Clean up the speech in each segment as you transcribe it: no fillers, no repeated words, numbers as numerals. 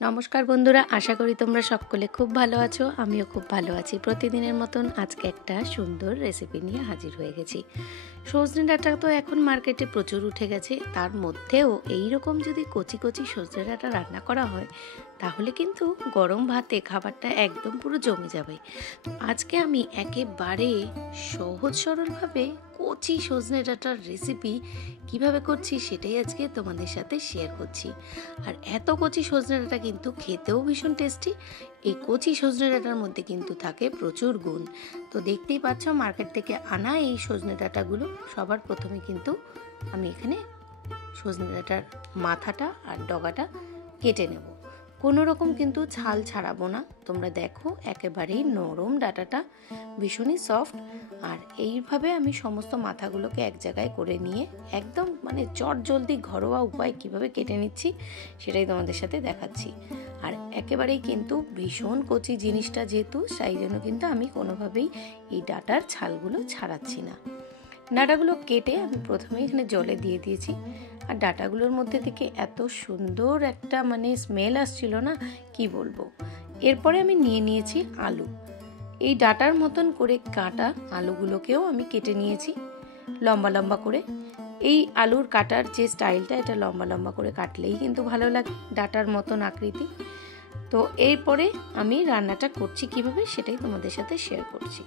নমস্কার বন্ধুরা, আশা করি তোমরা সকলে খুব ভালো আছো। আমিও খুব ভালো আছি। প্রতিদিনের মতন আজকে একটা সুন্দর রেসিপি নিয়ে হাজির হয়ে গেছি। সজনে ডাঁটা তো এখন মার্কেটে প্রচুর উঠে গেছে, তার মধ্যেও এই রকম যদি কচি কচি সজনে ডাঁটা রান্না করা হয় তাহলে কিন্তু গরম ভাতে খাবারটা একদম পুরো জমে যাবে। আজকে আমি একেবারে সহজ সরলভাবে কচি সজনে ডাঁটার রেসিপি কিভাবে করছি সেটাই আজকে তোমাদের সাথে শেয়ার করছি। আর এত কচি সজনে ডাঁটা কিন্তু খেতেও ভীষণ টেস্টি। এই কচি সজনে ডাঁটার মধ্যে কিন্তু থাকে প্রচুর গুণ। তো দেখতেই পাচ্ছ মার্কেট থেকে আনা এই সজনে ডাঁটাগুলো সবার প্রথমে কিন্তু আমি এখানে সজনে ডাঁটার মাথাটা আর ডগাটা কেটে নেব। কোনো রকম কিন্তু ছাল ছাড়াবো না। তোমরা দেখো একেবারেই নরম ডাঁটাটা, ভীষণই সফট। আর এইভাবে আমি সমস্ত মাথাগুলোকে এক জায়গায় করে নিয়ে একদম চটজলদি ঘরোয়া উপায় কিভাবে কেটে নিচ্ছি সেটাই তোমাদের সাথে দেখাচ্ছি। আর একেবারেই কিন্তু ভীষণ কচি জিনিসটা যেহেতু, সেই জন্য কিন্তু আমি কোনোভাবেই এই ডাঁটার ছালগুলো ছাড়াচ্ছি না। ডাঁটাগুলো কেটে আমি প্রথমে এখানে জলে দিয়ে দিয়েছি। আর ডাঁটাগুলোর মধ্যে থেকে এত সুন্দর একটা স্মেল আসছিল না, কি বলবো। এরপরে আমি নিয়ে নিয়েছি আলু। এই ডাঁটার মতন করে কাটা আলুগুলোকেও আমি কেটে নিয়েছি লম্বা লম্বা করে। এই আলুর কাটার যে স্টাইলটা, এটা লম্বা লম্বা করে কাটলেই কিন্তু ভালো লাগে, ডাঁটার মতন আকৃতি। তো এরপরে আমি রান্নাটা করছি কিভাবে সেটাই তোমাদের সাথে শেয়ার করছি।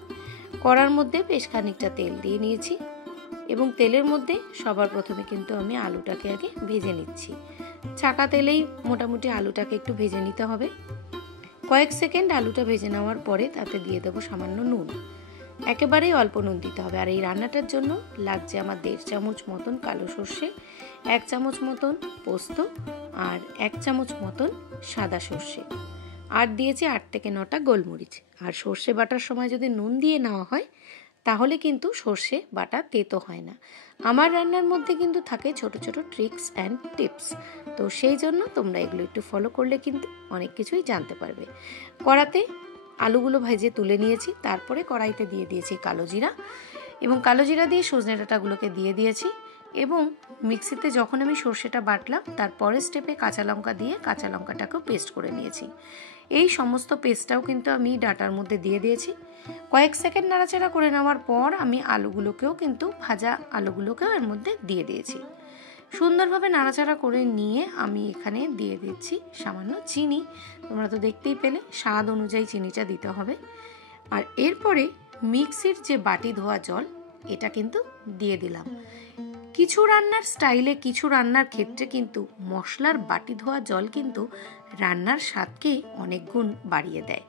কড়ার মধ্যে বেশ খানিকটা তেল দিয়ে নিয়েছি এবং তেলের মধ্যে সবার প্রথমে কিন্তু আমি আলুটাকে আগে ভেজে নিচ্ছি। ছাকা তেলেই মোটামুটি আলুটাকে একটু ভেজে নিতে হবে। কয়েক সেকেন্ড আলুটা ভেজে নেওয়ার পরে তাতে দিয়ে দেবো সামান্য নুন। একেবারেই অল্প নুন দিতে হবে। আর এই রান্নাটার জন্য লাগছে আমার 1.5 চামচ মতন কালো সর্ষে, 1 চামচ মতন পোস্ত আর 1 চামচ মতন সাদা সর্ষে, আর দিয়েছি 8 থেকে 9টা গোলমরিচ। আর সর্ষে বাটার সময় যদি নুন দিয়ে নেওয়া হয় তাহলে কিন্তু সর্ষে বাটা তেতো হয় না। আমার রান্নার মধ্যে কিন্তু থাকে ছোট ছোট ট্রিক্স অ্যান্ড টিপস, তো সেই জন্য তোমরা এগুলো একটু ফলো করলে কিন্তু অনেক কিছুই জানতে পারবে। কড়াতে আলুগুলো ভেজে তুলে নিয়েছি, তারপরে কড়াইতে দিয়ে দিয়েছি কালো জিরা, এবং কালো জিরা দিয়ে সজনে ডাঁটাগুলোকে দিয়ে দিয়েছি। এবং মিক্সিতে যখন আমি সর্ষেটা বাটলাম তার পরের স্টেপে কাঁচা লঙ্কা দিয়ে কাঁচা লঙ্কাটাকেও পেস্ট করে নিয়েছি। এই সমস্ত পেস্টটাও কিন্তু আমি ডাঁটার মধ্যে দিয়ে দিয়েছি। কয়েক সেকেন্ড নাড়াচাড়া করে নেওয়ার পর আমি আলুগুলোকেও কিন্তু ভাজা আলুগুলোকেও এর মধ্যে দিয়ে দিয়েছি। সুন্দরভাবে নাড়াচাড়া করে নিয়ে আমি এখানে দিয়ে দিচ্ছি সামান্য চিনি। তোমরা তো দেখতেই পেলে, স্বাদ অনুযায়ী চিনিটা দিতে হবে। আর এরপরে মিক্সির যে বাটি ধোয়া জল, এটা কিন্তু দিয়ে দিলাম। কিছু রান্নার স্টাইলে, কিছু রান্নার ক্ষেত্রে কিন্তু মশলার বাটি ধোয়া জল কিন্তু রান্নার স্বাদকে অনেক গুণ বাড়িয়ে দেয়।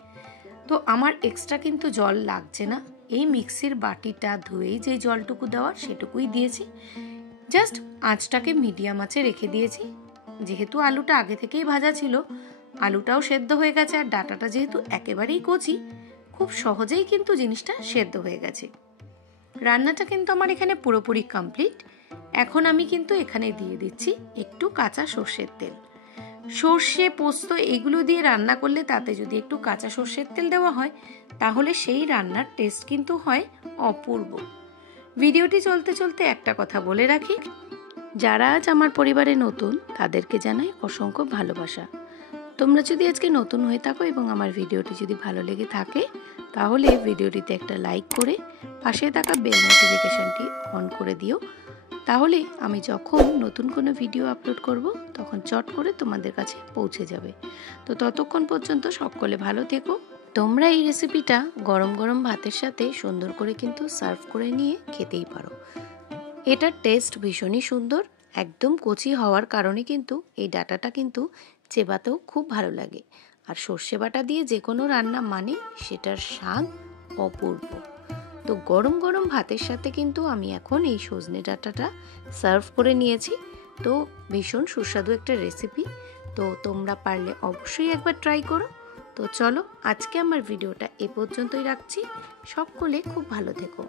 তো আমার এক্সট্রা কিন্তু জল লাগছে না। এই মিক্সির বাটিটা ধুয়েই যে জলটুকু দেওয়ার সেটুকুই দিয়েছি। জাস্ট আঁচটাকে মিডিয়াম আঁচে রেখে দিয়েছি। যেহেতু আলুটা আগে থেকেই ভাজা ছিল, আলুটাও সেদ্ধ হয়ে গেছে, আর ডাঁটাটা যেহেতু একেবারেই কচি, খুব সহজেই কিন্তু জিনিসটা সেদ্ধ হয়ে গেছে। রান্নাটা কিন্তু আমার এখানে পুরোপুরি কমপ্লিট। এখন আমি কিন্তু এখানে দিয়ে দিচ্ছি একটু কাঁচা সর্ষের তেল। সর্ষে, পোস্ত এগুলো দিয়ে রান্না করলে তাতে যদি একটু কাঁচা সর্ষের তেল দেওয়া হয় তাহলে সেই রান্নার টেস্ট কিন্তু হয় অপূর্ব। ভিডিওটি চলতে চলতে একটা কথা বলে রাখি, যারা আজ আমার পরিবারে নতুন তাদেরকে জানাই অসংখ্য ভালোবাসা। তোমরা যদি আজকে নতুন হয়ে থাকো এবং আমার ভিডিওটি যদি ভালো লেগে থাকে তাহলে ভিডিওটিতে একটা লাইক করে পাশে থাকা বেল নোটিফিকেশনটি অন করে দিও। তাহলে আমি যখন নতুন কোনো ভিডিও আপলোড করব তখন চট করে তোমাদের কাছে পৌঁছে যাবে। তো ততক্ষণ পর্যন্ত সকলে ভালো থেকো। তোমরা এই রেসিপিটা গরম গরম ভাতের সাথে সুন্দর করে কিন্তু সার্ভ করে নিয়ে খেতেই পারো। এটার টেস্ট ভীষণই সুন্দর। একদম কচি হওয়ার কারণে কিন্তু এই ডাঁটাটা কিন্তু চেবাতেও খুব ভালো লাগে। আর সর্ষে বাটা দিয়ে যে কোনো রান্না সেটার স্বাদ অপূর্ব। তো গরম গরম ভাতের সাথে কিন্তু আমি এখন এই সজনে ডাঁটাটা সার্ভ করে নিয়েছি। তো ভীষণ সুস্বাদু একটা রেসিপি। তো তোমরা পারলে অবশ্যই একবার ট্রাই করো। তো চলো, আজকে আমার ভিডিওটা এ পর্যন্তই রাখছি। সকলে খুব ভালো থেকো।